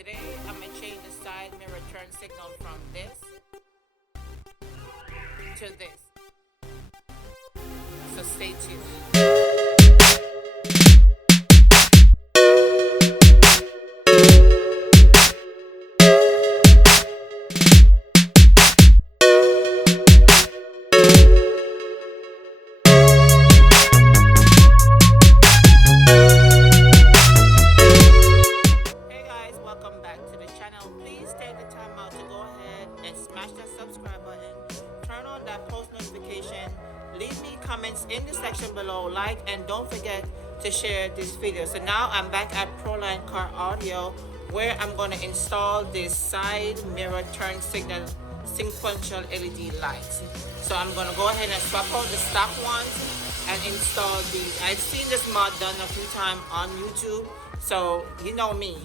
Today I'm going to change the side mirror turn signal from this to this. So stay tuned. Post notification, leave me comments in the section below, like, and don't forget to share this video. So now I'm back at Proline Car Audio, where I'm going to install this side mirror turn signal sequential LED lights. So I'm going to go ahead and swap out the stock ones and install these. I've seen this mod done a few times on YouTube, so you know me,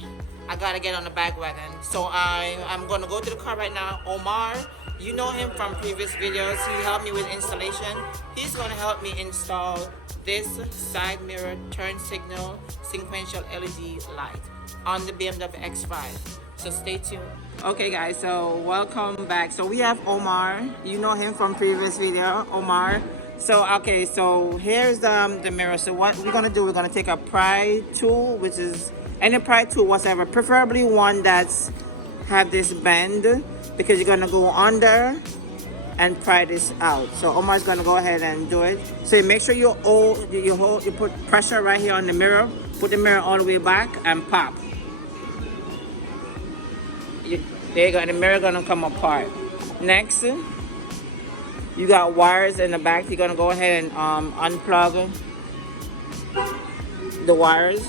I gotta get on the bandwagon. So I'm going to go to the car right now. Omar, you know him from previous videos. He helped me with installation. He's going to help me install this side mirror turn signal sequential LED light on the BMW X5. So stay tuned. Okay guys, so welcome back. So we have Omar. You know him from previous video, Omar. So okay, so here's the mirror. So what we're going to do, we're going to take a pry tool, which is any pry tool whatever, preferably one that's have this bend, because you're gonna go under and pry this out. So Omar's gonna go ahead and do it. So make sure you put pressure right here on the mirror. Put the mirror all the way back and pop. There you go. And the mirror gonna come apart. Next, you got wires in the back. You're gonna go ahead and unplug the wires.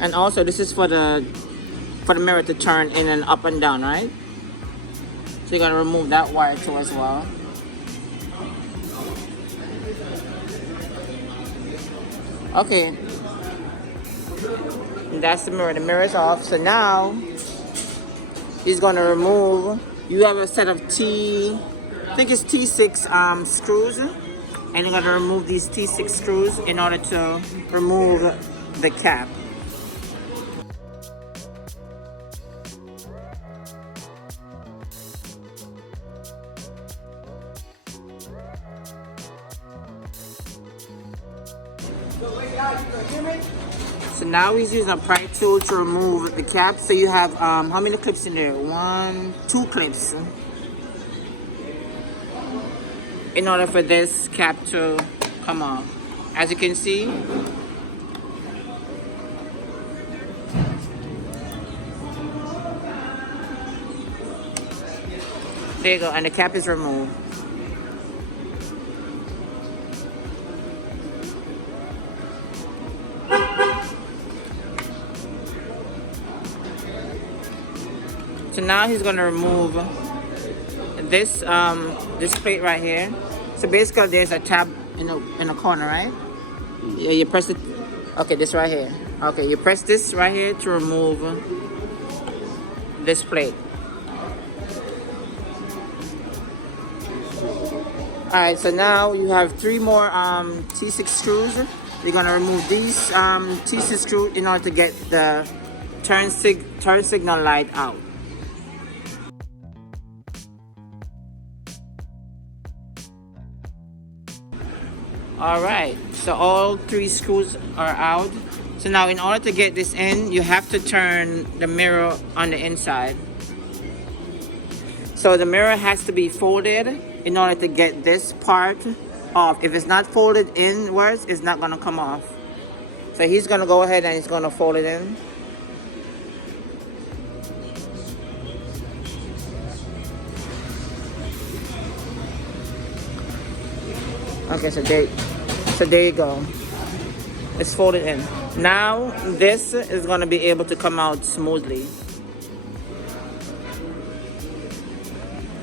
And also this is for the mirror to turn in and up and down, right? So you're gonna remove that wire too as well. Okay. And that's the mirror. The mirror is off. So now he's gonna remove, you have a set of I think it's T6 screws. And you're gonna remove these T6 screws in order to remove the cap. So now he's using a pry tool to remove the cap. So you have how many clips in there? 2 clips. In order for this cap to come off. As you can see, there you go, and the cap is removed. So now he's going to remove this this plate right here. So basically there's a tab in the corner, right? Yeah, you press it. Okay, this right here. Okay, you press this right here to remove this plate. Alright, so now you have 3 more T6 screws. You're going to remove these T6 screws in order to get the turn signal light out. Alright, so all 3 screws are out. So now in order to get this in, you have to turn the mirror on the inside. So the mirror has to be folded in order to get this part off. If it's not folded inwards, it's not going to come off. So he's going to go ahead and he's going to fold it in. Okay, so there you go. It's folded in. Now this is going to be able to come out smoothly.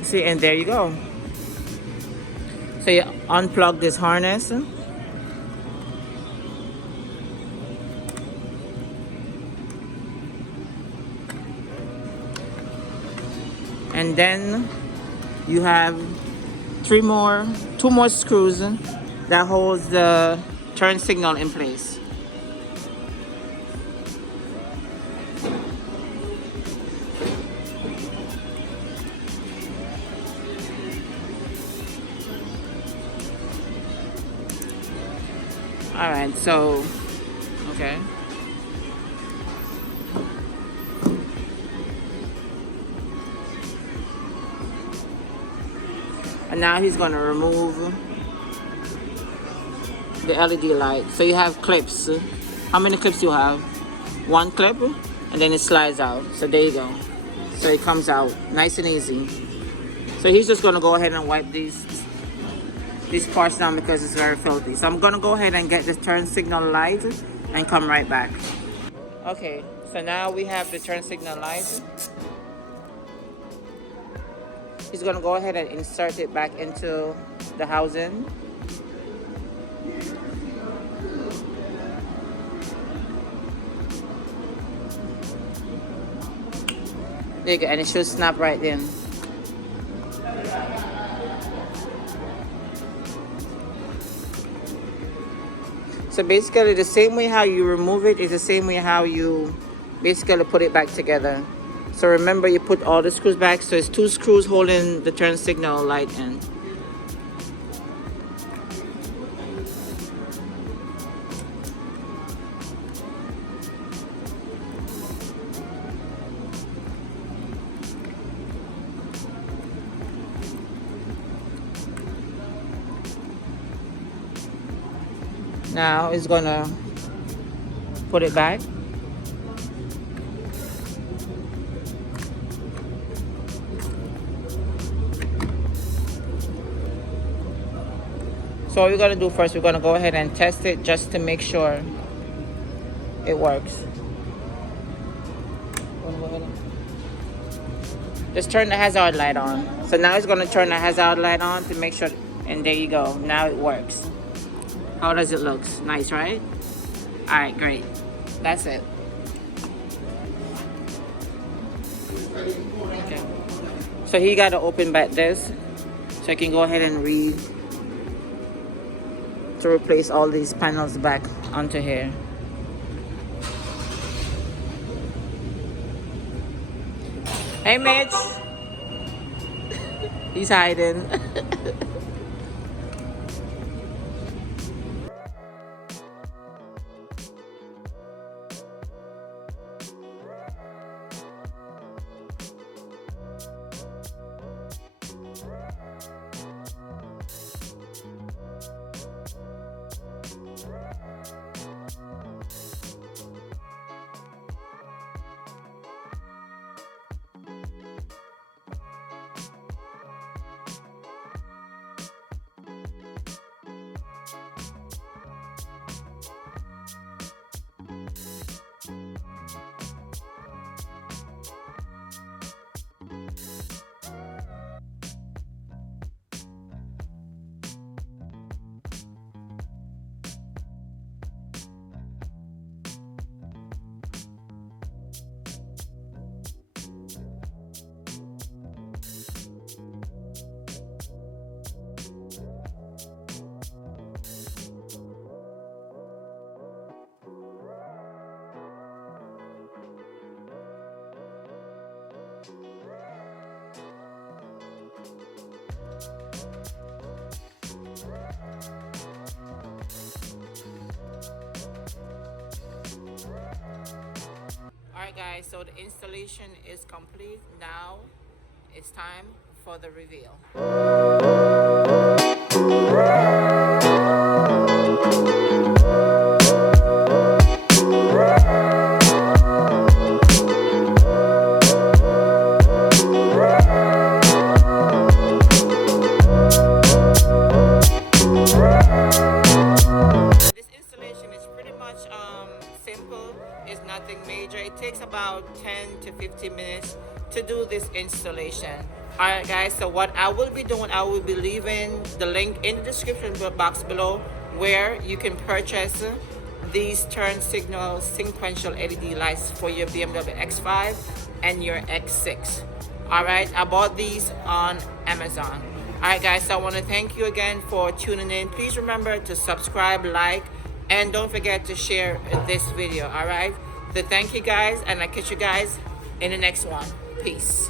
See, and there you go. So you unplug this harness. And then you have two more screws that holds the turn signal in place. All right, so, okay. And now he's gonna remove the LED light. So you have clips. How many clips do you have? One clip, and then it slides out. So there you go. So it comes out nice and easy. So he's just gonna go ahead and wipe these parts down because it's very filthy. So I'm gonna go ahead and get the turn signal light and come right back. Okay, so now we have the turn signal light. He's gonna go ahead and insert it back into the housing. There you go, and it should snap right in. So basically the same way how you remove it is the same way how you basically put it back together. So remember, you put all the screws back. So it's two screws holding the turn signal light in. Now it's gonna put it back. So what we're gonna do first, we're gonna go ahead and test it just to make sure it works. Just turn the hazard light on. So now it's gonna turn the hazard light on to make sure, and there you go. Now it works. How does it look? Nice, right? All right, great. That's it. Okay. So he got to open back this, so I can go ahead and read to replace all these panels back onto here. Hey, Mitch. He's hiding. Alright guys, so the installation is complete. Now it's time for the reveal. This installation is pretty much simple. It's nothing major. It takes about 10 to 15 minutes to do this installation. Alright guys, so what I will be doing, I will be leaving the link in the description box below where you can purchase these turn signal sequential LED lights for your BMW X5 and your X6. All right, I bought these on Amazon. All right, guys, so I want to thank you again for tuning in. Please remember to subscribe, like, and don't forget to share this video. All right, so thank you guys, and I'll catch you guys in the next one. Peace.